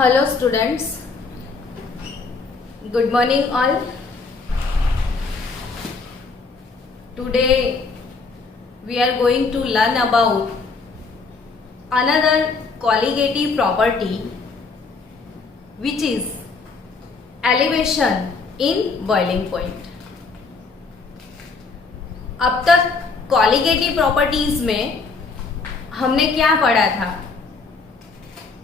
Hello students, good morning all. Today we are going to learn about another colligative property which is elevation in boiling point. अब तक colligative properties में हमने क्या पढ़ा था?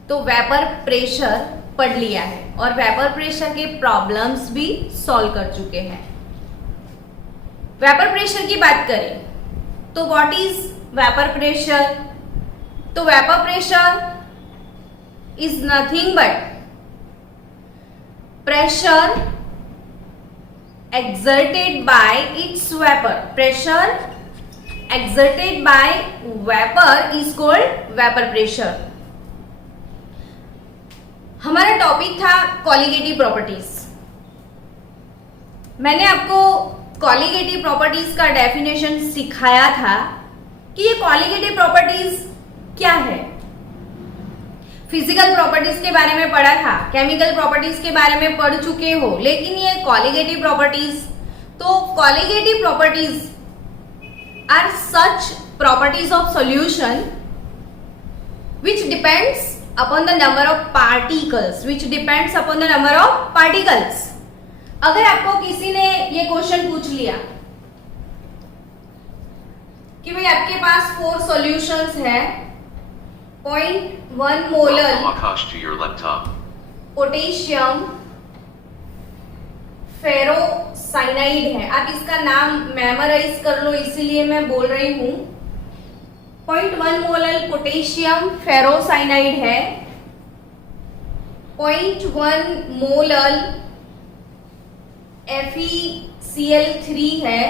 तो वेपर प्रेशर पढ़ लिया है और वेपर प्रेशर के प्रॉब्लम्स भी सॉल्व कर चुके हैं। वेपर प्रेशर की बात करें तो व्हाट इज वेपर प्रेशर? तो vapour pressure is nothing but pressure exerted by its vapor. Pressure exerted by vapor is called vapor pressure. हमारा टॉपिक था कॉलिगेटिव प्रॉपर्टीज। मैंने आपको कॉलिगेटिव प्रॉपर्टीज का डेफिनेशन सिखाया था कि ये कॉलिगेटिव प्रॉपर्टीज क्या है। फिजिकल प्रॉपर्टीज के बारे में पढ़ा था, केमिकल प्रॉपर्टीज के बारे में पढ़ चुके हो, लेकिन ये कॉलिगेटिव प्रॉपर्टीज, तो colligative properties are such properties of solution which depends upon the number of particles. अगर आपको किसी ने ये क्वेश्चन पूछ लिया कि भाई आपके पास 4 सॉल्यूशंस है, 0.1 मोलर पोटेशियम फेरोसाइनाइड है। आप इसका नाम मेमोराइज कर लो, इसीलिए मैं बोल रही हूं। 0.1 मोलर पोटेशियम फेरोसाइनाइड है, 0.1 मोलर FeCl3 है,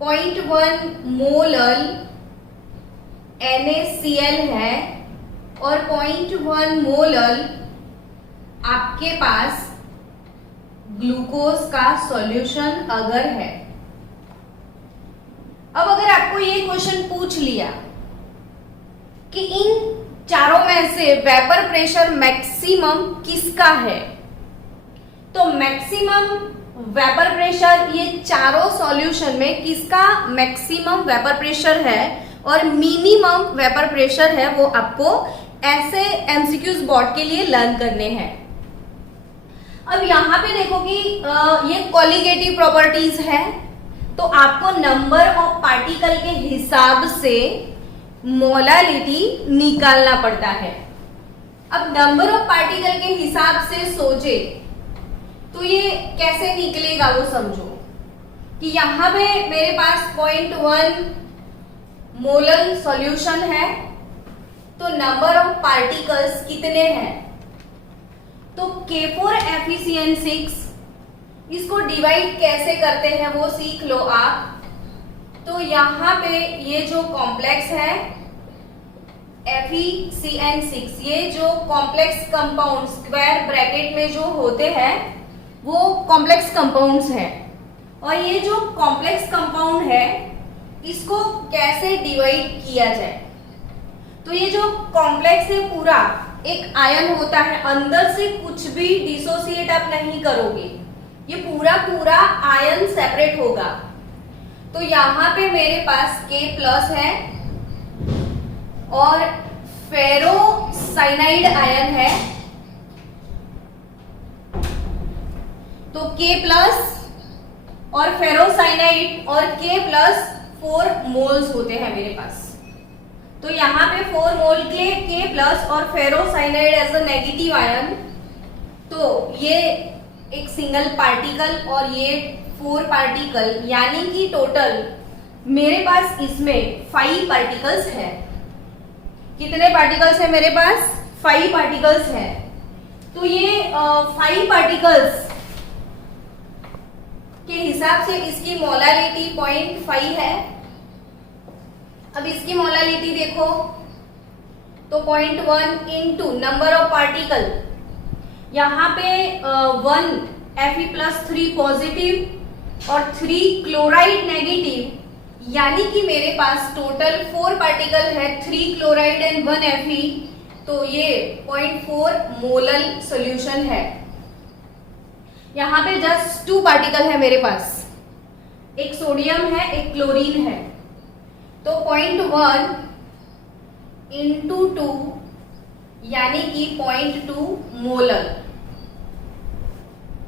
0.1 मोलर NaCl है और 0.1 मोलर आपके पास ग्लूकोज का सॉल्यूशन अगर है। अब अगर आपको ये क्वेश्चन पूछ लिया कि इन चारों में से वेपर प्रेशर मैक्सिमम किसका है, तो मैक्सिमम वेपर प्रेशर ये चारों सॉल्यूशन में किसका मैक्सिमम वेपर प्रेशर है और मिनिमम वेपर प्रेशर है, वो आपको ऐसे एमसीक्यूज बोर्ड के लिए लर्न करने हैं। अब यहां पे देखो कि ये कॉलिगेटिव प्रॉपर्टीज है, तो आपको नंबर ऑफ पार्टिकल के हिसाब से मोलालिटी निकालना पड़ता है। अब नंबर ऑफ पार्टिकल के हिसाब से सोचे तो ये कैसे निकलेगा वो समझो कि यहां पे मेरे पास 0.1 मोलर सॉल्यूशन है, तो नंबर ऑफ पार्टिकल्स कितने हैं? तो K4FeCN6 इसको डिवाइड कैसे करते हैं वो सीख लो आप। तो यहां पे ये जो कॉम्प्लेक्स है FeCN6, ये जो कॉम्प्लेक्स कंपाउंड स्क्वायर ब्रैकेट में जो होते हैं वो कॉम्प्लेक्स कंपाउंड्स हैं, और ये जो कॉम्प्लेक्स कंपाउंड है इसको कैसे डिवाइड किया जाए। तो ये जो कॉम्प्लेक्स है पूरा एक आयन होता है, अंदर से कुछ भी डिसोसिएट आप नहीं करोगे, ये पूरा पूरा आयन सेपरेट होगा। तो यहां पे मेरे पास K+ है और फेरोसाइनाइड आयन है, तो K+ और फेरोसाइनाइड और K+ 4 मोल्स होते हैं मेरे पास। तो यहाँ पे 4 मोल के K+ और ferrocyanide as a negative ion, तो ये एक सिंगल पार्टिकल और ये 4 पार्टिकल, यानी कि टोटल मेरे पास इसमें 5 पार्टिकल्स है। कितने पार्टिकल्स है मेरे पास? 5 पार्टिकल्स है। तो ये 5 पार्टिकल्स के हिसाब से इसकी मोलालिटी 0.5 है। अब इसकी मोलालिटी देखो तो 0.1 इंटू नंबर ऑफ पार्टिकल, यहाँ पे 1 Fe+3 पॉजिटिव और 3 क्लोराइड नेगेटिव, यानी कि मेरे पास टोटल 4 पार्टिकल है, 3 क्लोराइड एंड 1 Fe, तो ये 0.4 मोलल सॉल्यूशन है। यहां पे जस्ट 2 पार्टिकल है मेरे पास, एक सोडियम है एक क्लोरीन है, तो 0.1 इंटू 2 यानी कि 0.2 मोलल।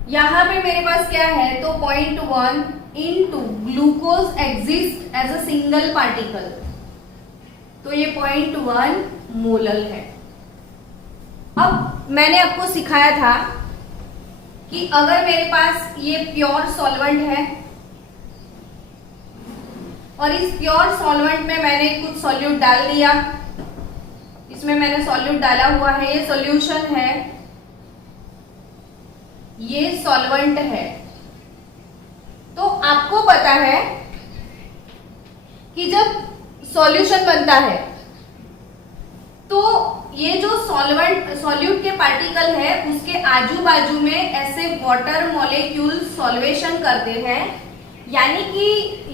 यहां पे मेरे पास क्या है, तो 0.1 into glucose exist as a single particle, तो ये 0.1 मोलल है। अब मैंने आपको सिखाया था कि अगर मेरे पास ये प्योर सॉल्वेंट है और इस प्योर सॉल्वेंट में मैंने कुछ सॉल्यूट डाल दिया, इसमें मैंने सॉल्यूट डाला हुआ है, ये सॉल्यूशन है, ये सॉल्वेंट है, तो आपको पता है कि जब सॉल्यूशन बनता है तो ये जो सॉल्यूट के पार्टिकल है उसके आजू बाजू में ऐसे वाटर मॉलिक्यूल सॉल्वेशन करते हैं, यानी कि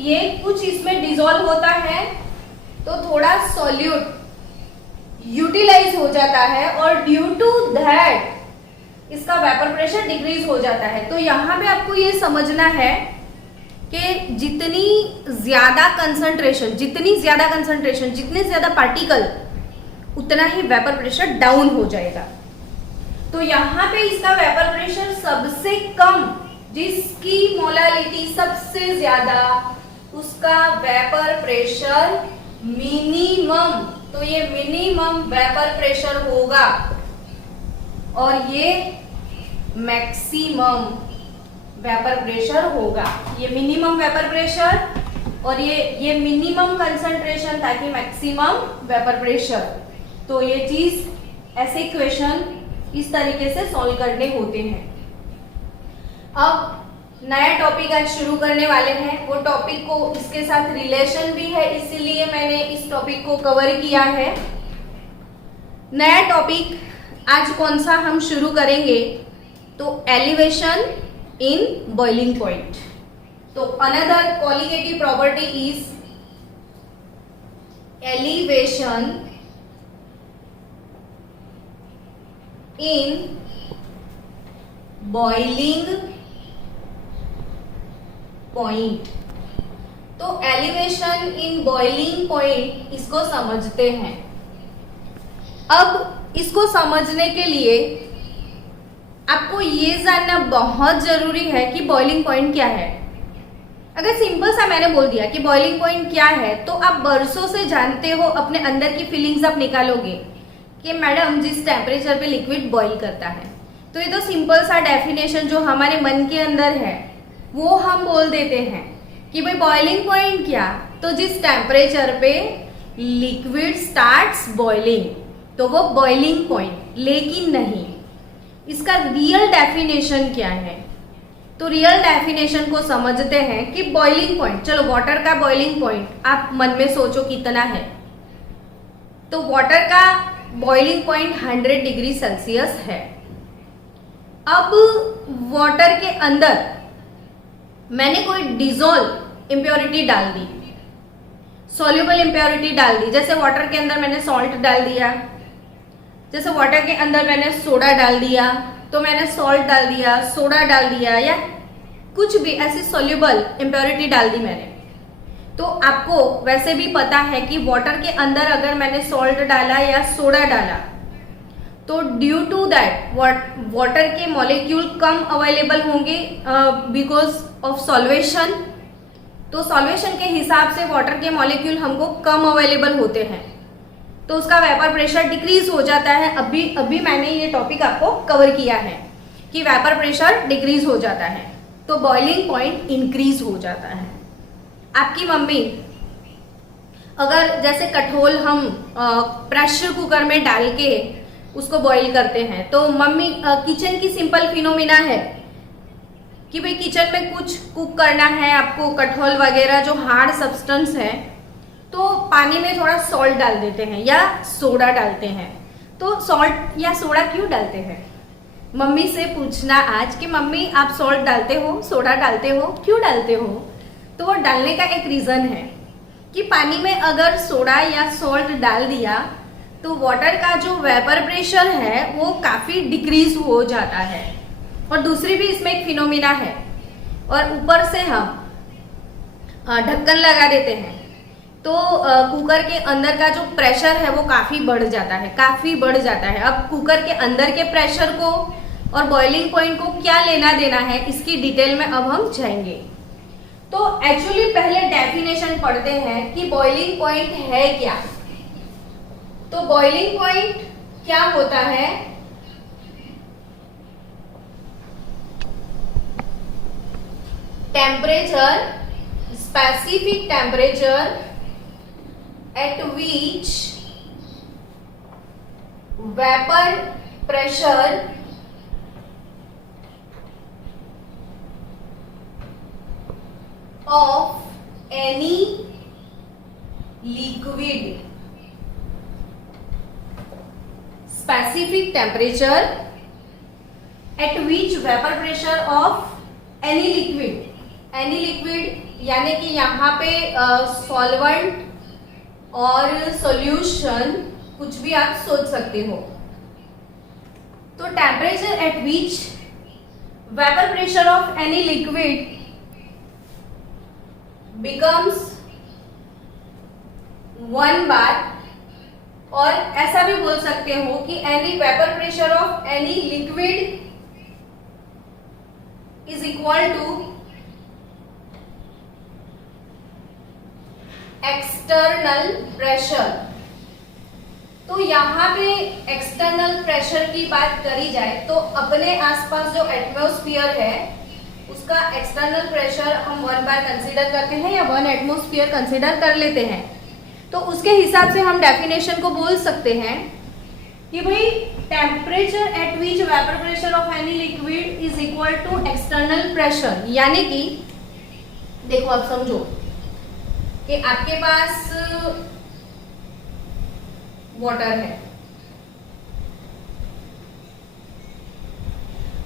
ये कुछ इसमें डिसॉल्व होता है तो थोड़ा सॉल्यूट यूटिलाइज हो जाता है और ड्यू टू दैट इसका वेपर प्रेशर डिक्रीज हो जाता है। तो यहां पे आपको ये समझना है कि जितनी ज्यादा कंसंट्रेशन, जितने ज्यादा पार्टिकल, उतना ही वेपर प्रेशर डाउन हो जाएगा। तो यहां पे इसका वेपर प्रेशर सबसे कम, जिसकी मोलालिटी सबसे ज्यादा, उसका वेपर प्रेशर मिनिमम, तो ये मिनिमम वेपर प्रेशर होगा और ये मैक्सिमम वेपर प्रेशर होगा। ये मिनिमम वेपर प्रेशर और ये मिनिमम कंसंट्रेशन ताकि मैक्सिमम वेपर प्रेशर। तो ये चीज, ऐसे इक्वेशन इस तरीके से सॉल्व करने होते हैं। अब नया टॉपिक आज शुरू करने वाले हैं, वो टॉपिक को इसके साथ रिलेशन भी है, इसीलिए मैंने इस टॉपिक को कवर किया है। नया टॉपिक आज कौन सा हम शुरू करेंगे, तो एलिवेशन इन बॉइलिंग पॉइंट। तो another qualitative property is elevation in boiling point. तो एलिवेशन इन बॉइलिंग पॉइंट, इसको समझते हैं। अब इसको समझने के लिए आपको ये जानना बहुत जरूरी है कि बॉइलिंग पॉइंट क्या है। अगर सिंपल सा मैंने बोल दिया कि बॉइलिंग पॉइंट क्या है, तो आप बरसों से जानते हो, अपने अंदर की फीलिंग्स आप निकालोगे कि मैडम जिस टेम्परेचर पे लिक्विड बॉईल करता है। तो ये तो सिंपल सा डेफिनेशन जो हमारे मन के अंदर है वो हम बोल देते हैं कि भाई बॉइलिंग पॉइंट क्या, तो जिस टेम्परेचर पे लिक्विड स्टार्ट्स बॉइलिंग, तो वो बॉइलिंग पॉइंट। लेकिन नहीं, इसका रियल डेफिनेशन क्या है, तो रियल डेफिनेशन को समझते हैं कि बॉइलिंग पॉइंट, चलो वाटर का बॉइलिंग पॉइंट आप मन में सोचो कितना है, तो वाटर का बॉइलिंग पॉइंट 100 डिग्री सेल्सियस है। अब वाटर के अंदर मैंने कोई डिसॉल्व इम्प्योरिटी डाल दी, सॉल्युबल इम्प्योरिटी डाल दी, जैसे वाटर के अंदर मैंने सॉल्ट डाल दिया, जैसे वाटर के अंदर मैंने सोडा डाल दिया, तो मैंने सॉल्ट डाल दिया, सोडा डाल दिया, या कुछ भी ऐसी सॉल्युबल इम्प्योरिटी डाल दी मैंने। तो आपको वैसे भी पता है कि वाटर के अंदर अगर मैंने सॉल्ट डाला या सोडा डाला, तो ड्यू टू दैट वाटर के मॉलिक्यूल कम अवेलेबल होंगे बिकॉज ऑफ सॉल्वेशन। तो सॉल्वेशन के हिसाब से वाटर के मॉलिक्यूल हमको कम अवेलेबल होते हैं, तो उसका वेपर प्रेशर डिक्रीज हो जाता है। अभी मैंने ये टॉपिक आपको कवर किया है कि वेपर प्रेशर डिक्रीज हो जाता है तो बॉइलिंग पॉइंट इंक्रीज हो जाता है। आपकी मम्मी अगर जैसे कठोल हम प्रेशर कुकर में डाल के उसको बॉईल करते हैं, तो मम्मी किचन की सिंपल फिनोमिना है कि भाई किचन में कुछ कुक करना है आपको, कठोल वगैरह जो हार्ड सब्सटेंस है, तो पानी में थोड़ा सॉल्ट डाल देते हैं या सोडा डालते हैं। तो सॉल्ट या सोडा क्यों डालते हैं, मम्मी से पूछना आज कि मम्मी आप सॉल्ट डालते हो, सोडा डालते हो, क्यों डालते हो? तो वो डालने का एक रीजन है कि पानी में अगर सोडा या सॉल्ट डाल दिया तो वाटर का जो वेपर प्रेशर है वो काफी डिक्रीज हो जाता है। और दूसरी भी इसमें एक फिनोमिना है, और ऊपर से हम ढक्कन लगा देते हैं तो कुकर के अंदर का जो प्रेशर है वो काफी बढ़ जाता है। अब कुकर के अंदर के प्रेशर को और बॉइलिंग पॉइंट को क्या लेना देना है, इसकी डिटेल में अब हम जाएंगे। तो एक्चुअली पहले डेफिनेशन पढ़ते हैं कि बॉइलिंग पॉइंट है क्या। तो बॉइलिंग पॉइंट क्या होता है? Temperature, specific temperature at which vapor pressure of any liquid, specific temperature at which vapor pressure of any liquid यानी कि यहाँ पे सॉल्वेंट और सॉल्यूशन कुछ भी आप सोच सकते हो। तो temperature at which vapour pressure of any liquid becomes 1 bar, और ऐसा भी बोल सकते हो कि any vapour pressure of any liquid is equal to external pressure. तो यहाँ पे एक्सटर्नल प्रेशर की बात करी जाए तो अपने आसपास जो एटमॉस्फेयर है उसका एक्सटर्नल प्रेशर हम 1 बार कंसीडर करते हैं या 1 एटमॉस्फेयर कंसीडर कर लेते हैं। तो उसके हिसाब से हम डेफिनेशन को बोल सकते हैं कि भाई temperature at which vapour pressure of any liquid is equal to external pressure. यानी कि देखो, आप समझो कि आपके पास वाटर है।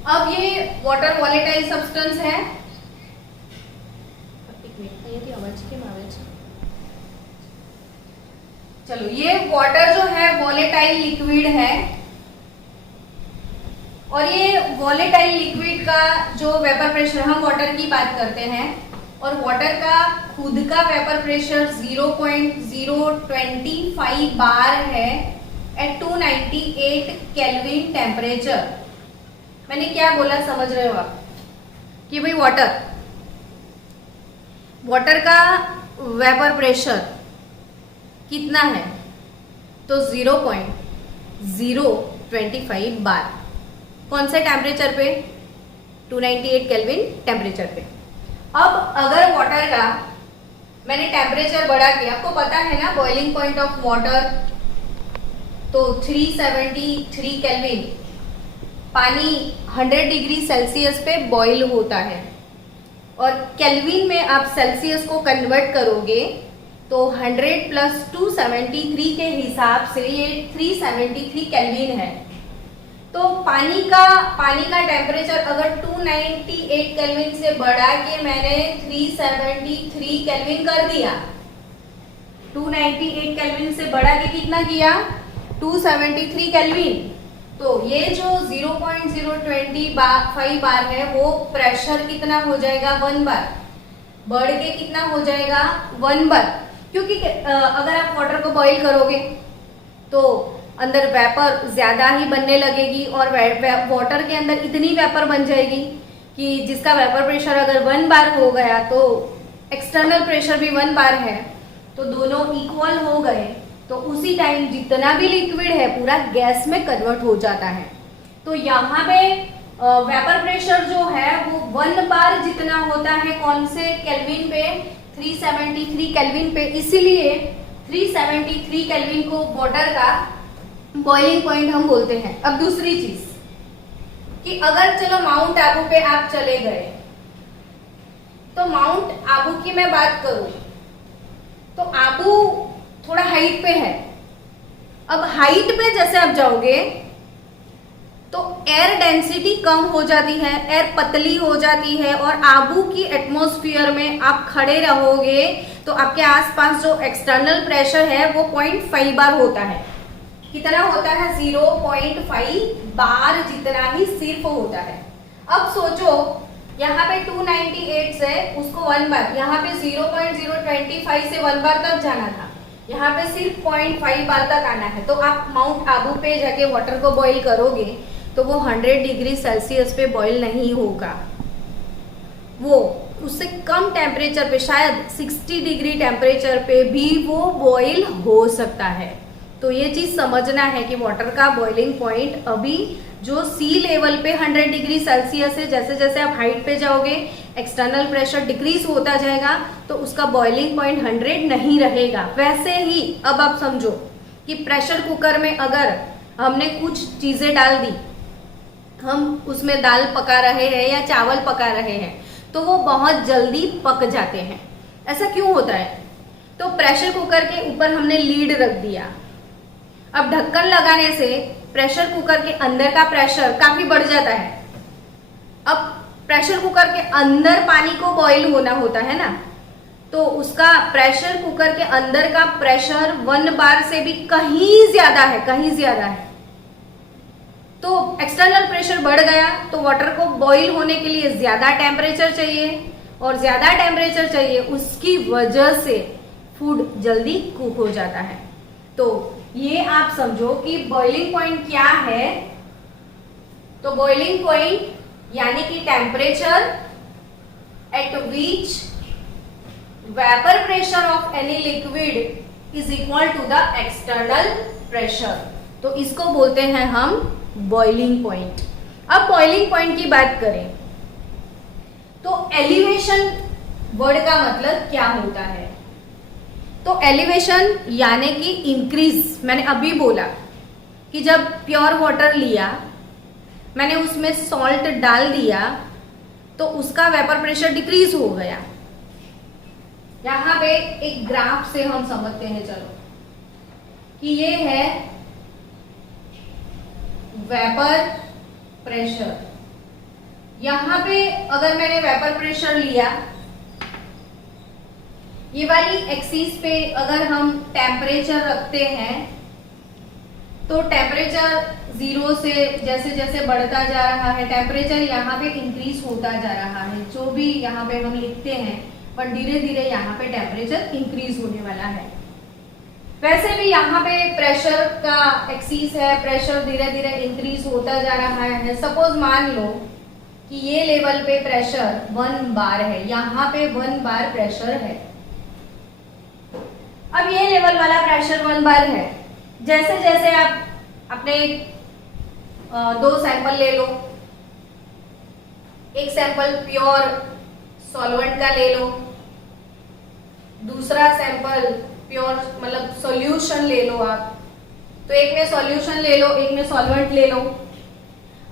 अब ये वाटर वॉलेटाइल सब्सटेंस है। चलो, ये वाटर जो है वॉलेटाइल लिक्विड है, और ये वॉलेटाइल लिक्विड का जो वेपर प्रेशर, हम वाटर की बात करते हैं, और वाटर का खुद का वेपर प्रेशर 0.025 बार है एट 298 केल्विन टेम्परेचर। मैंने क्या बोला, समझ रहे हो आप? कि भाई वाटर का वेपर प्रेशर कितना है, तो 0.025 बार। कौन से टेम्परेचर पे? 298 केल्विन टेम्परेचर पे। अब अगर वाटर का मैंने टेम्परेचर बढ़ा के, आपको पता है ना बॉइलिंग पॉइंट ऑफ वाटर, तो 373 केल्विन, पानी 100 डिग्री सेल्सियस पे बॉईल होता है, और केल्विन में आप सेल्सियस को कन्वर्ट करोगे तो 100 प्लस 273 के हिसाब से ये 373 केल्विन है। तो पानी का टेम्परेचर अगर 298 केल्विन से बढ़ा के मैंने 373 केल्विन कर दिया, 298 केल्विन से बढ़ा के कितना किया? 273 केल्विन। तो ये जो 0.025 बार है वो प्रेशर कितना हो जाएगा? 1 बार। बढ़ के कितना हो जाएगा? 1 बार। क्योंकि अगर आप वाटर को बॉईल करोगे तो अंदर वेपर ज्यादा ही बनने लगेगी, और वाटर के अंदर इतनी वेपर बन जाएगी कि जिसका वेपर प्रेशर अगर 1 बार हो गया तो एक्सटर्नल प्रेशर भी 1 बार है, तो दोनों इक्वल हो गए, तो उसी टाइम जितना भी लिक्विड है पूरा गैस में कन्वर्ट हो जाता है। तो यहाँ पे वेपर प्रेशर जो है वो 1 बार जितना होता है, कौन से केल्विन पे? 373 केल्विन पे। इसीलिए 373 केल्विन को वाटर का बॉइलिंग पॉइंट हम बोलते हैं। अब दूसरी चीज कि अगर चलो माउंट आबू पे आप चले गए, तो माउंट आबू की मैं बात करूं तो आबू थोड़ा हाइट पे है। अब हाइट पे जैसे आप जाओगे तो एयर डेंसिटी कम हो जाती है, एयर पतली हो जाती है, और आबू की एटमॉस्फेयर में आप खड़े रहोगे तो आपके आसपास जो एक्सटर्नल प्रेशर है वो 0.5 बार होता है। कितना होता है 0.5 बार जितना ही सिर्फ होता है। अब सोचो यहाँ पे 298 है, उसको 1 बार, यहाँ पे 0.025 से 1 बार तक जाना था, यहाँ पे सिर्फ 0.5 बार तक आना है। तो आप माउंट आबू पे जाके वाटर को बॉईल करोगे तो वो 100 डिग्री सेल्सियस पे बॉईल नहीं होगा, वो उससे कम टेम्परेचर पे, शायद 60 डिग्री टेम्परेचर पे भी वो बॉईल हो सकता है। तो ये चीज समझना है कि वाटर का बॉइलिंग पॉइंट अभी जो सी लेवल पे 100 डिग्री सेल्सियस है, जैसे जैसे आप हाइट पे जाओगे एक्सटर्नल प्रेशर डिक्रीज होता जाएगा तो उसका बॉइलिंग पॉइंट 100 नहीं रहेगा। वैसे ही अब आप समझो कि प्रेशर कुकर में अगर हमने कुछ चीजें डाल दी, हम उसमें दाल पका रहे हैं या चावल पका रहे हैं, तो वो बहुत जल्दी पक जाते हैं। ऐसा क्यों होता है? तो प्रेशर कुकर के ऊपर हमने लीड रख दिया, अब ढक्कन लगाने से प्रेशर कुकर के अंदर का प्रेशर काफी बढ़ जाता है। अब प्रेशर कुकर के अंदर पानी को बॉईल होना होता है ना, तो उसका प्रेशर कुकर के अंदर का प्रेशर 1 बार से भी कहीं ज्यादा है, कहीं ज्यादा है। तो एक्सटर्नल प्रेशर बढ़ गया तो वाटर को बॉईल होने के लिए ज्यादा टेम्परेचर चाहिए, और ज्यादा टेम्परेचर चाहिए, उसकी वजह से फूड जल्दी कुक हो जाता है। तो ये आप समझो कि बॉइलिंग पॉइंट क्या है। तो बॉइलिंग पॉइंट यानी कि temperature at which vapour pressure of any liquid is equal to the external pressure, तो इसको बोलते हैं हम बॉइलिंग पॉइंट। अब बॉइलिंग पॉइंट की बात करें तो एलिवेशन वर्ड का मतलब क्या होता है? तो एलिवेशन यानी कि इंक्रीज। मैंने अभी बोला कि जब प्योर वाटर लिया, मैंने उसमें सॉल्ट डाल दिया तो उसका वेपर प्रेशर डिक्रीज हो गया। यहां पे एक ग्राफ से हम समझते हैं, चलो, कि ये है वेपर प्रेशर। यहां पे अगर मैंने वेपर प्रेशर लिया, ये वाली एक्सिस पे अगर हम टेम्परेचर रखते हैं तो टेम्परेचर 0 से जैसे जैसे बढ़ता जा रहा है, टेम्परेचर यहाँ पे इंक्रीज होता जा रहा है, जो भी यहाँ पे हम लिखते हैं, पर धीरे धीरे यहाँ पे टेम्परेचर इंक्रीज होने वाला है। वैसे भी यहाँ पे प्रेशर का एक्सिस है, प्रेशर धीरे धीरे इंक्रीज होता जा रहा है। सपोज मान लो कि ये लेवल पे प्रेशर 1 बार है, यहाँ पे 1 बार प्रेशर है। अब ये लेवल वाला प्रेशर 1 बार है, जैसे जैसे आप अपने 2 सैंपल ले लो, एक सैंपल प्योर सॉल्वेंट का ले लो, दूसरा सैंपल प्योर मतलब सॉल्यूशन ले लो आप, तो एक में सॉल्यूशन ले लो, एक में सॉल्वेंट ले लो।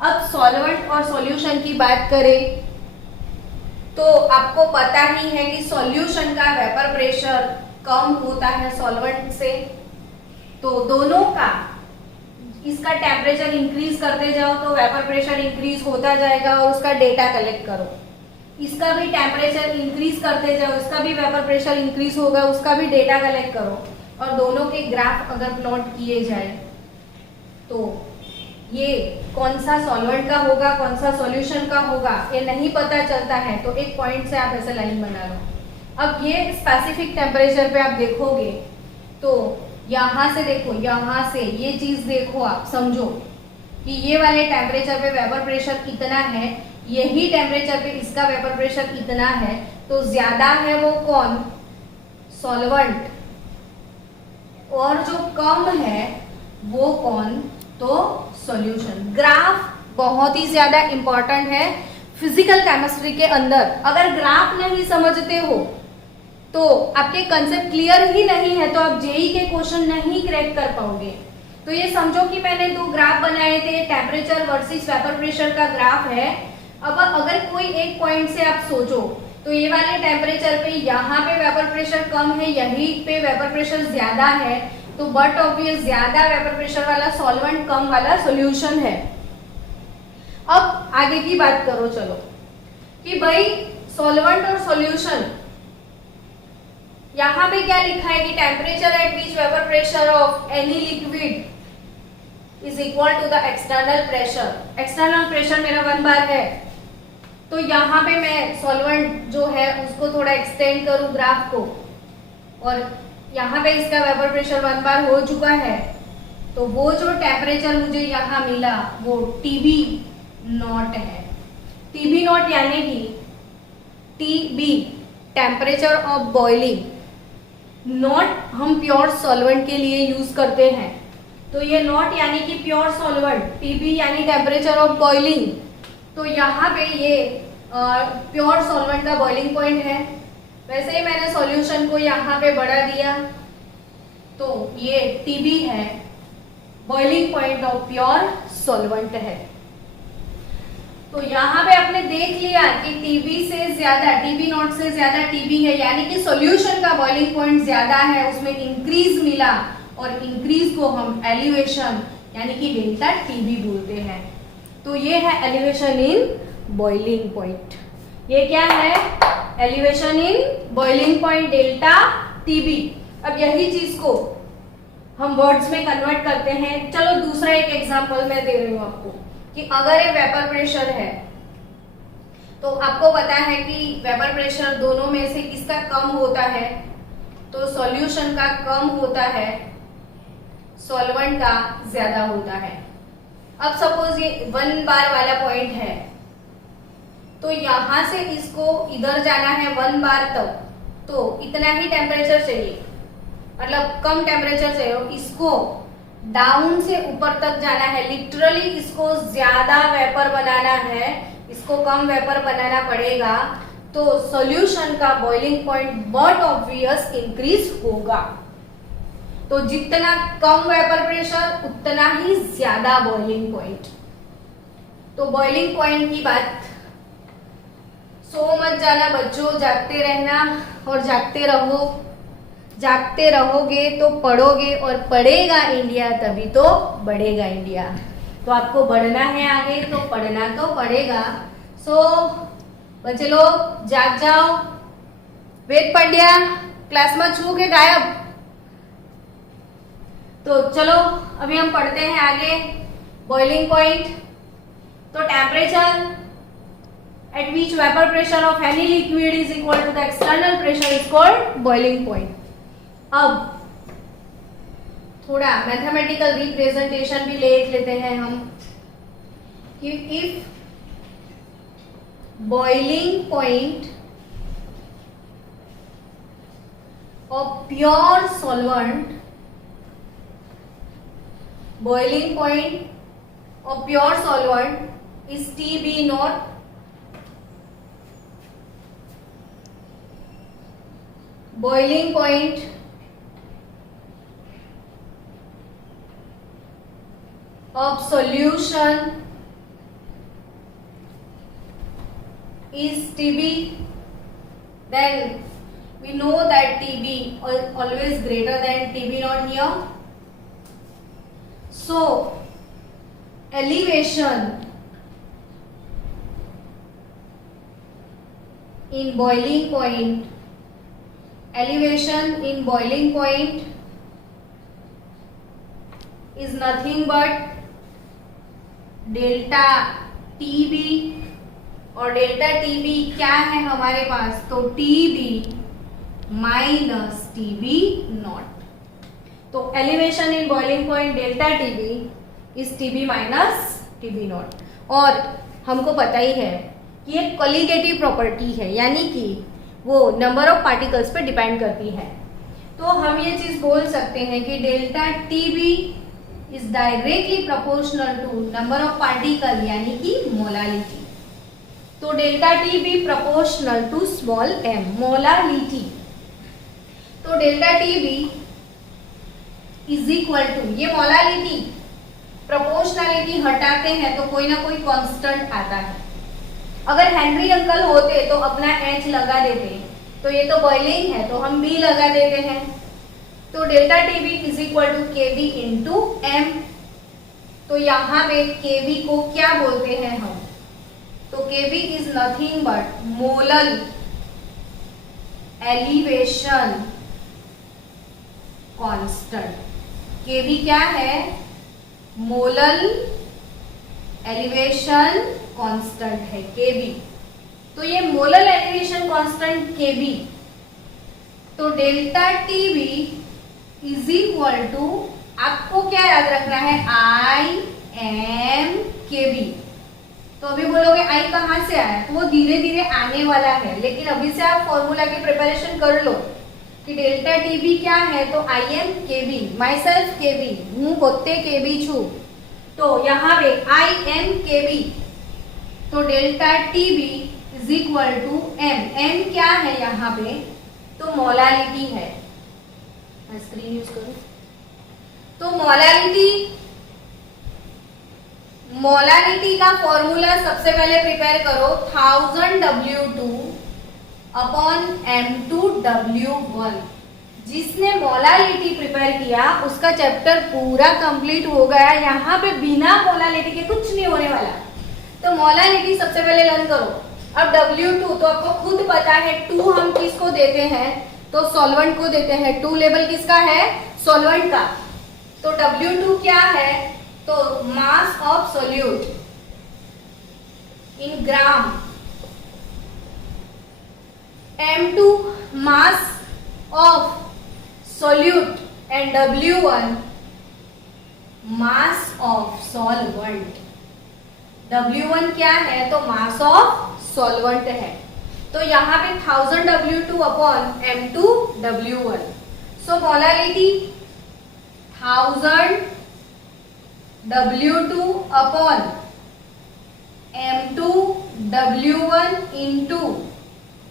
अब सॉल्वेंट और सॉल्यूशन की बात करें तो आपको पता ही है कि सॉल्यूशन का वेपर प्रेशर कम होता है सॉल्वेंट से, तो दोनों का इसका टेम्परेचर इंक्रीज करते जाओ तो वेपर प्रेशर इंक्रीज होता जाएगा और उसका डेटा कलेक्ट करो। इसका भी टेम्परेचर इंक्रीज करते जाओ, इसका भी वेपर प्रेशर इंक्रीज होगा, उसका भी डेटा कलेक्ट करो, और दोनों के ग्राफ अगर प्लॉट किए जाए तो ये कौन सा सॉल्वेंट का होगा, कौन सा सॉल्यूशन का होगा, ये नहीं पता चलता है। तो एक पॉइंट से आप ऐसे लाइन बना लो। अब ये स्पेसिफिक टेम्परेचर पे आप देखोगे तो यहां से देखो, यहां से ये चीज देखो, आप समझो कि ये वाले टेम्परेचर पे वेपर प्रेशर इतना है, यही टेम्परेचर पे इसका वेपर प्रेशर इतना है, तो ज्यादा है वो कौन? सॉल्वेंट, और जो कम है वो कौन? तो सॉल्यूशन। ग्राफ बहुत ही ज्यादा इंपॉर्टेंट है फिजिकल केमिस्ट्री के अंदर। अगर ग्राफ नहीं समझते हो तो आपके कंसेप्ट क्लियर ही नहीं है तो आप जेई के क्वेश्चन नहीं क्रैक कर पाओगे। तो ये समझो कि मैंने 2 ग्राफ बनाए थे, टेम्परेचर वर्सेस वेपर प्रेशर का ग्राफ है। अब अगर कोई एक पॉइंट से आप सोचो तो ये वाले टेम्परेचर पे यहाँ पे वेपर प्रेशर कम है, यही पे वेपर प्रेशर ज्यादा है, तो बट ऑब्वियस ज्यादा वेपर प्रेशर वाला सॉल्वेंट, कम वाला सॉल्यूशन है। अब आगे की बात करो, चलो, कि भाई सॉल्वेंट और सॉल्यूशन, यहाँ पे क्या लिखा है कि temperature at which vapour pressure of any liquid is equal to the external pressure. External pressure मेरा 1 बार है, तो यहाँ पे मैं सॉल्वेंट जो है उसको थोड़ा एक्सटेंड करूं ग्राफ को, और यहाँ पे इसका वेपर प्रेशर 1 बार हो चुका है, तो वो जो टेम्परेचर मुझे यहाँ मिला वो TB नॉट है। TB नॉट यानी कि TB temperature of boiling, not हम प्योर सॉल्वेंट के लिए यूज करते हैं, तो ये नॉट यानी कि प्योर सॉल्वेंट, TB यानी टेम्परेचर ऑफ बॉइलिंग, तो यहाँ पे ये प्योर सॉल्वेंट का बॉइलिंग पॉइंट है। वैसे ही मैंने सॉल्यूशन को यहाँ पे बढ़ा दिया, तो ये TB है, boiling point of pure solvent है। तो यहाँ पे आपने देख लिया कि TB से ज्यादा, TB नॉट से ज्यादा TB है, यानी कि सॉल्यूशन का बॉइलिंग पॉइंट ज्यादा है, उसमें इंक्रीज मिला, और इंक्रीज को हम एलिवेशन यानी कि डेल्टा TB बोलते हैं। तो ये है एलिवेशन इन बॉइलिंग पॉइंट। ये क्या है? Elevation in boiling point delta TB। अब यही चीज को हम वर्ड्स में कन्वर्ट करते हैं। चलो दूसरा एक एग्जांपल मैं दे रही हूँ आपको कि अगर ये वेपर प्रेशर है, तो आपको पता है कि वेपर प्रेशर दोनों में से किसका कम होता है? तो सॉल्यूशन का कम होता है, सॉल्वेंट का ज्यादा होता है। अब सपोज ये 1 बार वाला पॉइंट है, तो यहां से इसको इधर जाना है 1 बार तक, तो इतना ही टेम्परेचर चाहिए, मतलब कम टेम्परेचर चाहिए, और इसको डाउन से ऊपर तक जाना है, लिटरली इसको ज्यादा वेपर बनाना है, इसको कम वेपर बनाना पड़ेगा, तो सॉल्यूशन का बॉइलिंग पॉइंट बहुत ऑब्वियस इंक्रीज होगा। तो जितना कम वेपर प्रेशर उतना ही ज्यादा बॉइलिंग पॉइंट। तो बॉइलिंग पॉइंट की बात, सो मत जाना बच्चों, जागते रहना और जागते रहो। जागते रहोगे तो पढ़ोगे, और पढ़ेगा इंडिया तभी तो बढ़ेगा इंडिया। तो आपको बढ़ना है आगे, तो पढ़ना तो पड़ेगा। सो बच्चे लोग जाग जाओ। वेद पांड्या क्लास में छू के गायब। तो चलो अभी हम पढ़ते हैं आगे बॉइलिंग पॉइंट। तो temperature at which vapor pressure of any liquid is equal to the external pressure is called boiling point। अब थोड़ा मैथमेटिकल रिप्रेजेंटेशन भी ले लेते हैं हम कि if boiling point of pure solvent, boiling point of pure solvent is TB not, boiling point of solution is TB, then we know that TB always greater than TB not here. So elevation in boiling point, elevation in boiling point is nothing but delta TB, और delta TB क्या है हमारे पास? तो TB minus TB not. तो elevation in boiling point delta TB is TB minus TB not. और हमको पता ही है कि ये कोलिगेटिव प्रॉपर्टी है, यानी कि वो नंबर ऑफ पार्टिकल्स पे डिपेंड करती है। तो हम ये चीज बोल सकते हैं कि delta TB is directly proportional to number of particle, यानी कि मोलालिटी। तो delta TB proportional to small m, molality. तो delta TB is equal to, ये मोलालिटी प्रोपोर्शनलिटी हटाते हैं तो कोई ना कोई कांस्टेंट आता है। अगर हेनरी अंकल होते तो अपना H लगा देते, तो ये तो बॉइलिंग है तो हम B लगा देते हैं। तो delta TB is equal to KB into M। तो यहाँ पे KB को क्या बोलते हैं हम? तो KB is nothing but molal elevation constant. KB क्या है? मोलल एलिवेशन कांस्टेंट है Kb। तो ये मोलल एलिवेशन कांस्टेंट Kb, तो delta TB is equal to, आपको क्या याद रखना है, आई एम Kb। तो अभी बोलोगे आई कहां से आया, तो वो धीरे धीरे आने वाला है, लेकिन अभी से आप फॉर्मूला की प्रिपरेशन कर लो कि डेल्टा टीबी क्या है, तो I am Kb, myself Kb, हूँ पोते Kb छू, तो यहाँ पे आई एम Kb, तो delta TB is equal to m. M क्या है यहाँ पे, तो मोलालिटी है। मैं स्क्रीन यूज करूं, तो मोलालिटी का फॉर्मूला सबसे पहले प्रिपेयर करो, 1000 W2 अपॉन M2 W1। जिसने मोलालिटी प्रिपेयर किया उसका चैप्टर पूरा कंप्लीट हो गया। यहाँ पे बिना मोलालिटी के कुछ नहीं होने वाला, तो मोलालिटी सबसे पहले लर्न करो। अब W2 तो आपको खुद पता है, 2 हम किसको देते हैं, तो सॉल्वेंट को देते हैं। 2 लेवल किसका है, सॉल्वेंट का। तो W2 क्या है, तो mass of solute in gram, M2 mass of solute and W1 mass of solvent. W1 क्या है, तो मास ऑफ सॉल्वेंट है। तो यहाँ पे 1000 W2 upon M2 W1, so molality 1000 W2 upon M2 W1 into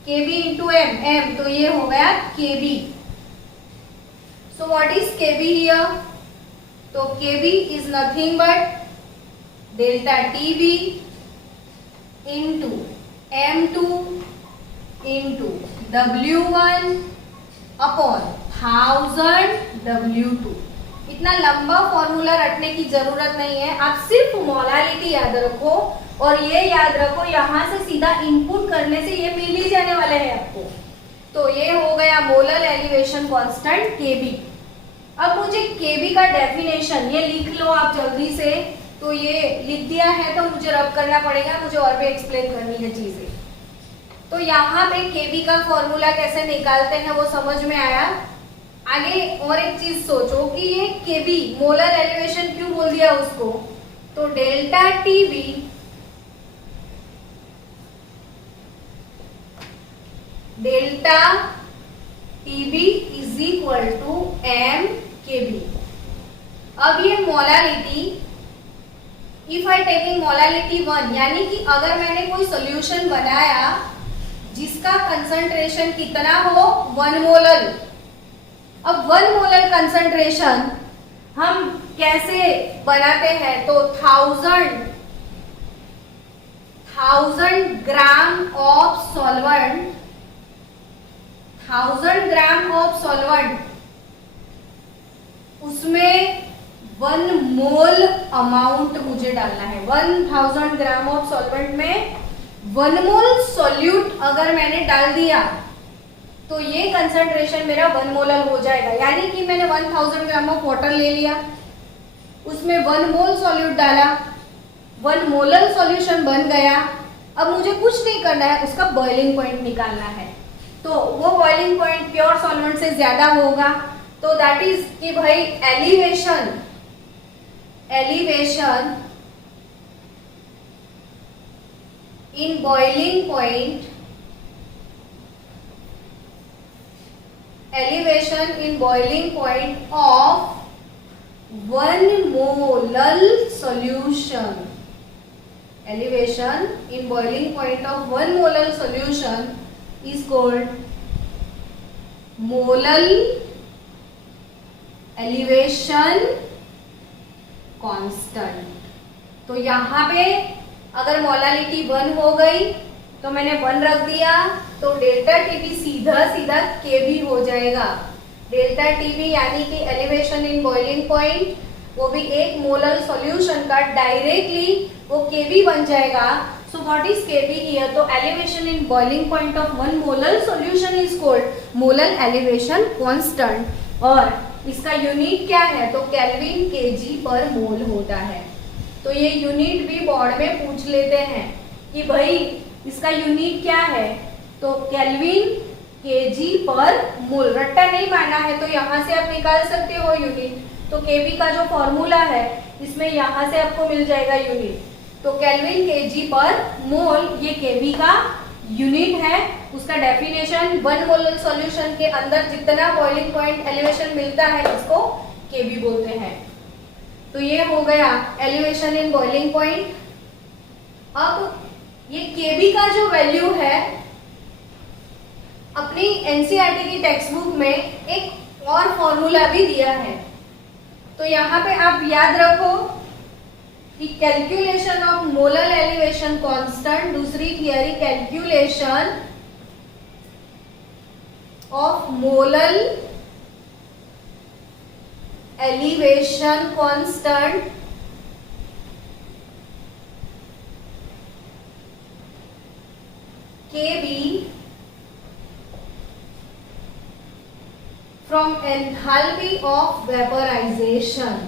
Kb into M, M तो ये हो गया Kb। So what is Kb here, तो Kb is nothing but delta TB into M2 into W1 upon 1000 W2। इतना लंबा formula रटने की जरूरत नहीं है, आप सिर्फ मोलालिटी याद रखो और ये याद रखो यहां से सीधा इनपुट करने से ये मिल ही जाने वाले हैं आपको। तो ये हो गया मोलल एलिवेशन कांस्टेंट Kb। अब मुझे Kb का डेफिनेशन ये लिख लो आप जल्दी से, तो ये लिख दिया है तो मुझे रब करना पड़ेगा, मुझे और भी एक्सप्लेन करनी है चीजें। तो यहाँ पे Kb का फॉर्मूला कैसे निकालते हैं वो समझ में आया। आगे और एक चीज सोचो कि ये Kb मोलर एलिवेशन क्यों बोल दिया उसको, तो delta TB is equal to m Kb। अब ये molality, if I taking molality 1, यानी कि अगर मैंने कोई सॉल्यूशन बनाया जिसका कंसंट्रेशन कितना हो, 1 मोलर। अब 1 मोलर कंसंट्रेशन हम कैसे बनाते हैं, तो 1000 gram of solvent, 1000 gram of solvent, उसमें 1 मोल अमाउंट मुझे डालना है। 1000 ग्राम ऑफ सॉल्वेंट में 1 मोल सॉल्यूट अगर मैंने डाल दिया तो ये कंसंट्रेशन मेरा 1 मोलर हो जाएगा। यानी कि मैंने 1000 ग्राम ऑफ वाटर ले लिया, उसमें 1 मोल सॉल्यूट डाला, 1 मोलर सॉल्यूशन बन गया। अब मुझे कुछ नहीं करना है, उसका बॉइलिंग पॉइंट निकालना है। तो वो बॉइलिंग पॉइंट प्योर सॉल्वेंट से ज्यादा होगा, तो दैट इज कि भाई elevation in boiling point, elevation in boiling point of 1 molal solution, elevation in boiling point of 1 molal solution is called molal elevation constant। तो यहाँ पे अगर मोलालिटी 1 हो गई तो मैंने 1 रख दिया, तो डेल्टा टीबी सीधा सीधा Kb हो जाएगा। डेल्टा टीबी यानी कि एलिवेशन इन बॉइलिंग पॉइंट, वो भी 1 मोलर सॉल्यूशन का डायरेक्टली वो Kb बन जाएगा। So what is Kb here, तो elevation in boiling point of 1 molar solution is called molar elevation constant. और इसका यूनिट क्या है, तो केल्विन केजी पर मोल होता है। तो ये यूनिट भी बोर्ड में पूछ लेते हैं कि भाई इसका यूनिट क्या है, तो केल्विन केजी पर मोल। रट्टा नहीं मारना है तो यहाँ से आप निकाल सकते हो यूनिट। तो केबी का जो फॉर्मूला है इसमें यहाँ से आपको मिल जाएगा यूनिट। तो केल्विन केजी पर मोल ये केबी का यूनिट है। उसका डेफिनेशन 1 मोलर सॉल्यूशन के अंदर जितना बॉइलिंग पॉइंट एलिवेशन मिलता है इसको केबी बोलते हैं। तो ये हो गया एलिवेशन इन बॉइलिंग पॉइंट। अब ये केबी का जो वैल्यू है अपनी एनसीईआरटी की टेक्स्ट बुक में एक और फॉर्मूला भी दिया है। तो यहाँ पे आप याद रखो कि calculation of molar elevation constant, दूसरी theory calculation of molar elevation constant Kb from enthalpy of vaporization,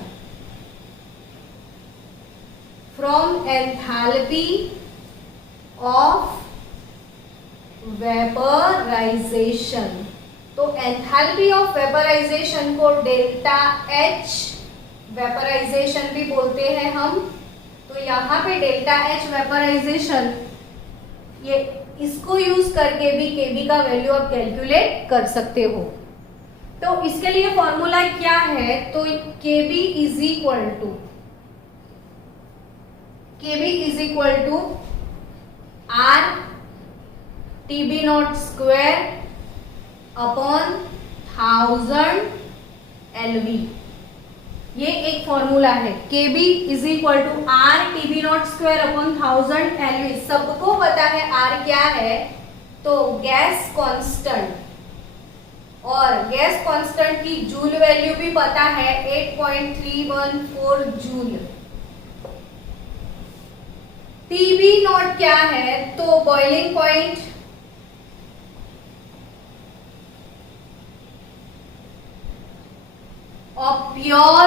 from enthalpy of vaporization। तो एंथैल्पी ऑफ वेपराइजेशन को डेल्टा एच वेपराइजेशन भी बोलते हैं हम। तो यहाँ पे डेल्टा एच वेपराइजेशन, ये इसको यूज करके भी केबी का वैल्यू आप कैलकुलेट कर सकते हो। तो इसके लिए फॉर्मूला क्या है, तो KB is equal to R TB not square upon 1000 LV. ये एक फॉर्मूला है। Kb is equal to R TB not square upon 1000 LV. सबको पता है आर क्या है, तो गैस कांस्टेंट, और गैस कांस्टेंट की जूल वैल्यू भी पता है 8.314 जूल। टीबी नॉट क्या है, तो boiling point of pure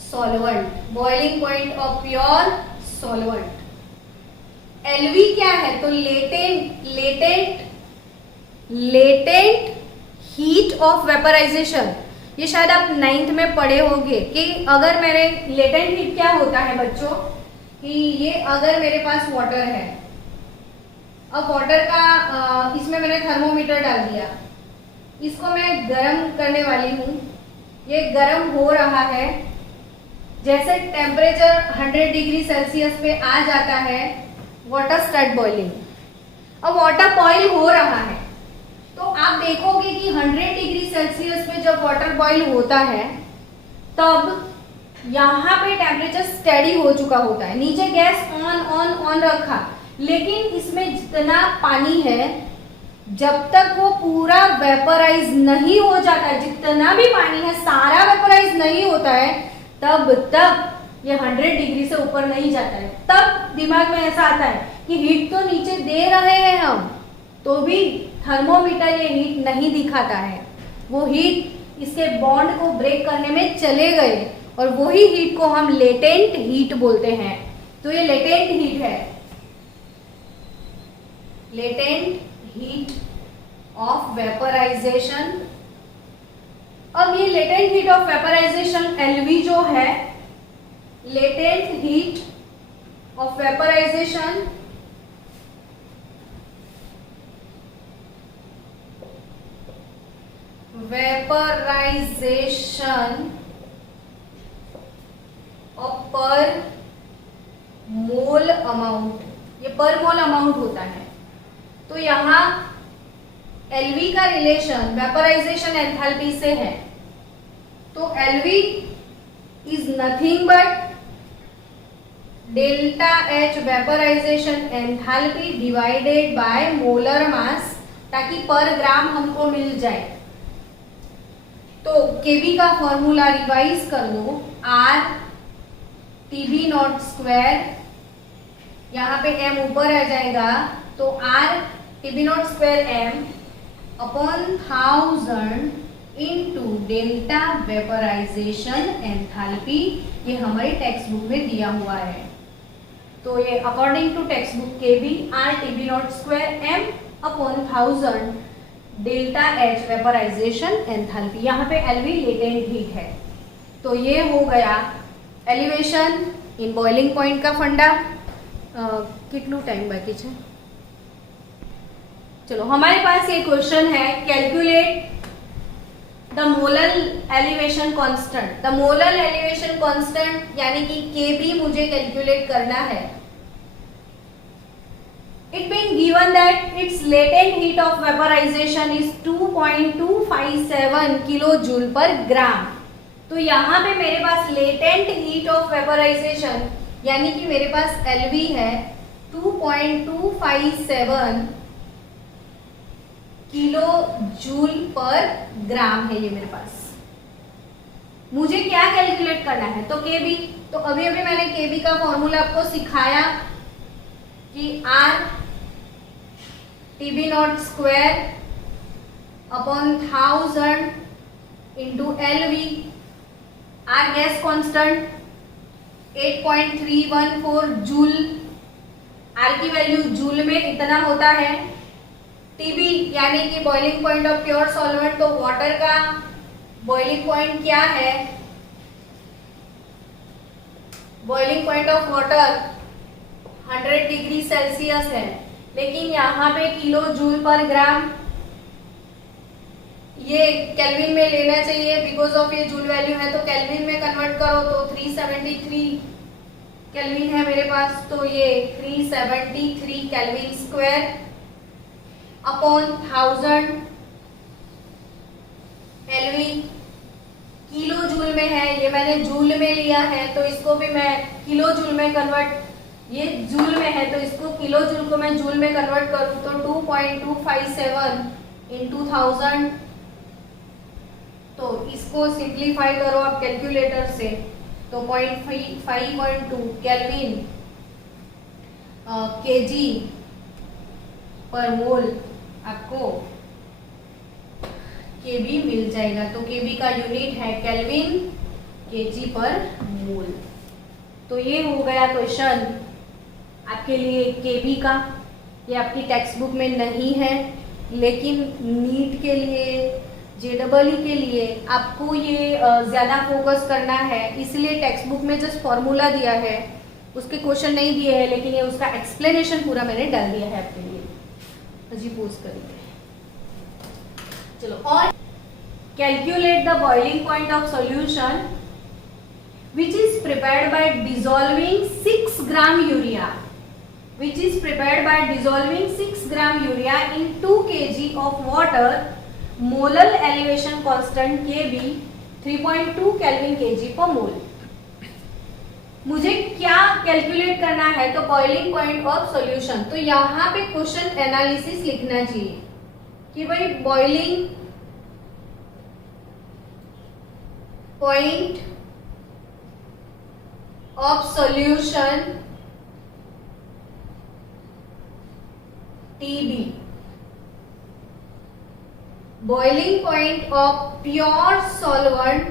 solvent, boiling point of pure solvent. LV क्या है, तो लेटेंट हीट ऑफ वेपराइजेशन। ये शायद आप 9th में पढ़े होंगे कि अगर मेरे लेटेंट हीट क्या होता है बच्चों, कि ये अगर मेरे पास वाटर है, अब वाटर का इसमें मैंने थर्मोमीटर डाल दिया, इसको मैं गर्म करने वाली हूँ, ये गर्म हो रहा है। जैसे टेम्परेचर 100 डिग्री सेल्सियस पे आ जाता है, वाटर स्टार्ट बॉइलिंग। अब वाटर बॉइल हो रहा है, तो आप देखोगे कि 100 डिग्री सेल्सियस पे जब वाटर बॉइल होता है तब यहाँ पे टेम्परेचर स्टेडी हो चुका होता है। नीचे गैस ऑन रखा, लेकिन इसमें जितना पानी है जब तक वो पूरा वेपराइज नहीं हो जाता है, जितना भी पानी है सारा वेपराइज नहीं होता है, तब तक ये 100 डिग्री से ऊपर नहीं जाता है। तब दिमाग में ऐसा आता है कि हीट तो नीचे दे रहे हैं हम, तो भी थर्मोमीटर ये हीट नहीं दिखाता है। वो हीट इसके बॉन्ड को ब्रेक करने में चले गए, और वही हीट को हम लेटेंट हीट बोलते हैं। तो ये लेटेंट हीट है, लेटेंट हीट ऑफ वेपराइजेशन। अब ये latent heat of vaporisation LV जो है, latent heat of vaporisation of per mole amount, ये पर मोल अमाउंट होता है। तो यहाँ एलवी का रिलेशन वेपराइजेशन एंथैल्पी से है। तो LV is nothing but delta H vaporisation enthalpy divided by molar mass, ताकि पर ग्राम हमको मिल जाए। तो केबी का फॉर्मूला रिवाइज कर लो, आर टीबी नॉट स्क्वायर, यहाँ पे एम ऊपर आ जाएगा, तो R TB not square M upon 1000 into delta vaporisation enthalpy. ये हमारी टेक्स्ट बुक में दिया हुआ है। तो ये according to textbook KB R TB not square M upon 1000 delta H vaporisation enthalpy. यहाँ पे एलवी लेटेंट हीट है। तो ये हो गया एलिवेशन इन बॉइलिंग पॉइंट का फंडा। कितनु टाइम बाकी है? चलो हमारे पास ये क्वेश्चन है, calculate the molar elevation constant. The molar elevation constant यानी कि केबी मुझे कैलकुलेट करना है। It been given that its latent heat of vaporisation is 2.257 kilo joule per gram. तो यहाँ पे मेरे पास लेटेंट हीट ऑफ वेपराइजेशन यानी कि मेरे पास एलवी है 2.257 किलो जूल पर ग्राम है। ये मेरे पास मुझे क्या कैलकुलेट करना है? तो केबी। तो अभी अभी मैंने केबी का फॉर्मूला आपको सिखाया कि R TB not square upon 1000 into LV. R gas constant 8.314 joule. R की वैल्यू जूल में इतना होता है। टीबी यानी कि boiling point of pure solvent. तो वाटर का बॉइलिंग पॉइंट क्या है? Boiling point of water 100 degree Celsius है, लेकिन यहाँ पे किलो जूल पर ग्राम। ये केल्विन में लेना चाहिए बिकॉज ऑफ ये जूल वैल्यू है। तो केल्विन में कन्वर्ट करो तो 373 केल्विन है मेरे पास। तो ये 373 kelvin square upon 1000 LV. Kilo joule में है, ये मैंने जूल में लिया है तो इसको भी मैं किलो जूल में कन्वर्ट, ये जूल में है तो इसको किलो जूल को मैं जूल में कन्वर्ट करूं तो 2.257 इंटू 1000। तो इसको सिंप्लीफाई करो आप कैलकुलेटर से तो 5.2 केल्विन केजी पर मोल आपको केबी मिल जाएगा। तो केबी का यूनिट है केल्विन केजी पर मोल। तो ये हो गया क्वेश्चन आपके लिए केबी का। ये आपकी टेक्स्ट बुक में नहीं है, लेकिन नीट के लिए जेडबलई के लिए आपको ये ज्यादा फोकस करना है, इसलिए टेक्स्ट बुक में जस्ट फॉर्मूला दिया है, उसके क्वेश्चन नहीं दिए हैं, लेकिन ये उसका एक्सप्लेनेशन पूरा मैंने डाल दिया है आपके लिए। जी पोज करेंगे। चलो और calculate the boiling point of solution which is prepared by dissolving 6 gram urea, which is prepared by dissolving 6 gram urea in 2 kg of water, molar elevation constant Kb 3.2 Kelvin kg per mole। मुझे क्या calculate करना है? तो boiling point of solution. तो यहाँ पे question analysis लिखना चाहिए कि भाई boiling point of solution TB, boiling point of pure solvent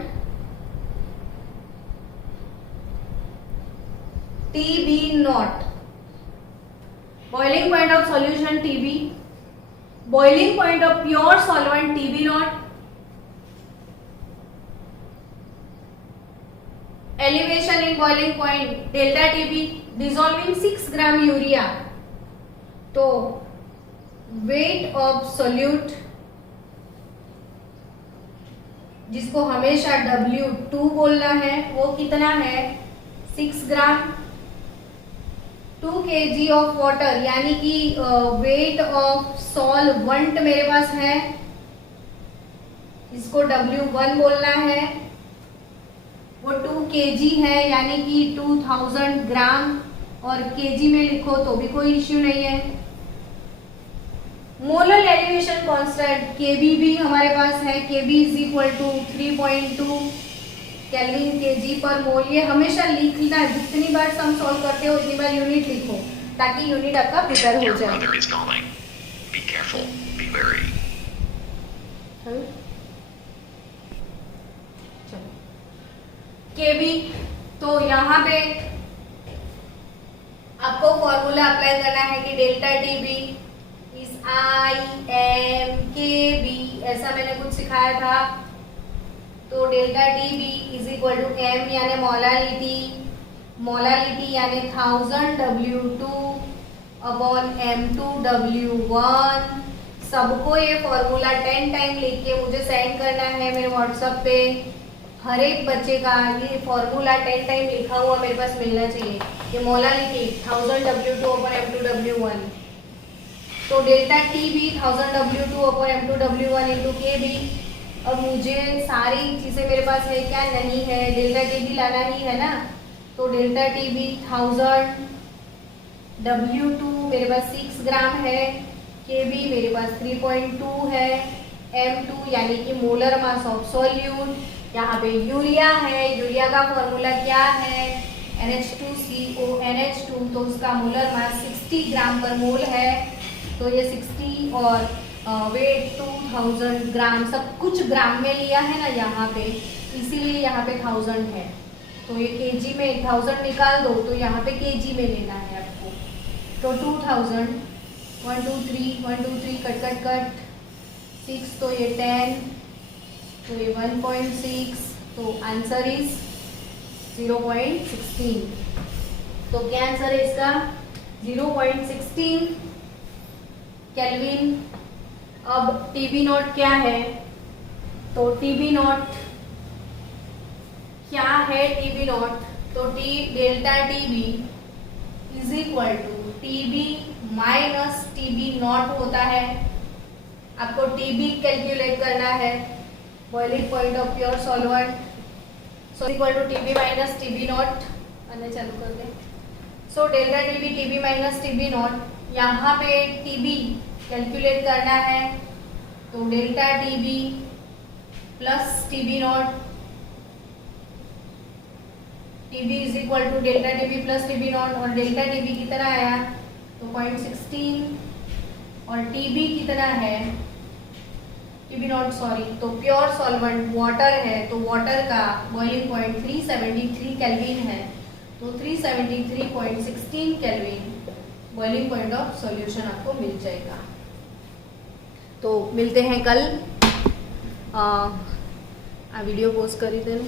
TB naught, boiling point of solution TB, boiling point of pure solvent TB naught, elevation in boiling point delta TB, dissolving 6 gram urea। तो weight of solute जिसको हमेशा W2 बोलना है वो कितना है? 6 ग्राम। 2 kg of water यानी कि वेट ऑफ सॉल्वेंट मेरे पास है, इसको W1 बोलना है, वो 2 kg है यानी कि 2000 ग्राम, और kg में लिखो तो भी कोई इश्यू नहीं है। मोलर एलिवेशन कांस्टेंट Kb भी हमारे पास है, Kb is equal to 3.2 kelvin kg per मोल। ये हमेशा लिखना है, जितनी बार सम सॉल्व करते हो उतनी बार यूनिट लिखो ताकि यूनिट आपका प्रिपेयर हो जाए। केवी। तो यहाँ पे आपको फॉर्मूला अप्लाई करना है कि डेल्टा टीबी इज IM/KB, ऐसा मैंने कुछ सिखाया था। तो delta TB is equal to M यानी मोलालिटी, मोलालिटी यानी 1000 W2 अपॉन M2 W1। सबको ये फॉर्मूला 10 टाइम लिख के मुझे सेंड करना है मेरे व्हाट्सएप पे। हर एक बच्चे का ये फॉर्मूला 10 टाइम लिखा हुआ मेरे पास मिलना चाहिए। ये molality 1000 W2 upon M2 W1, तो delta TB 1000 W2 upon M2 W1 into KB। अब मुझे सारी चीज़ें मेरे पास है क्या, नहीं है, डेल्टा टीबी लाना ही है ना। तो डेल्टा टीबी 1000 W2 मेरे पास 6 ग्राम है, KB मेरे पास 3.2 है, M2 यानी कि मोलर मास ऑफ सॉल्यूट। यहाँ पे यूरिया है, यूरिया का फॉर्मूला क्या है, NH2CO NH2, तो उसका मोलर मास 60 ग्राम पर मोल है। तो ये 60 और वेट 2000 ग्राम, सब कुछ ग्राम में लिया है ना यहाँ पे, इसीलिए यहाँ पे 1000 है। तो ये केजी में 1000 निकाल दो, तो यहाँ पे केजी में लेना है आपको। तो 2000 1 2 3 कट कट कट 6, तो ये 10, तो ये 1.6, तो आंसर इज 0.16। तो क्या आंसर है इसका, 0.16 केल्विन। अब टीबी नॉट क्या है, तो टीबी नॉट क्या है, टीबी नॉट तो delta TB is equal to TB minus TB naught होता है। आपको टीबी कैलकुलेट करना है, boiling point of pure solvent, so equal to TB minus TB naught. अन्य चालू कर दें। So delta TB TB minus TB naught, यहाँ पे टीबी कैलकुलेट करना है, तो delta TB plus TB naught, TB is equal to delta TB plus TB naught. और डेल्टा टीबी कितना आया, तो 0.16, और टीबी कितना है, टीबी नॉट सॉरी, तो प्योर सॉल्वेंट वाटर है, तो वाटर का बॉइलिंग पॉइंट 373 केल्विन है, तो 373.16 kelvin boiling point of solution आपको मिल जाएगा। तो मिलते हैं कल। आ वीडियो पोस्ट करी दें।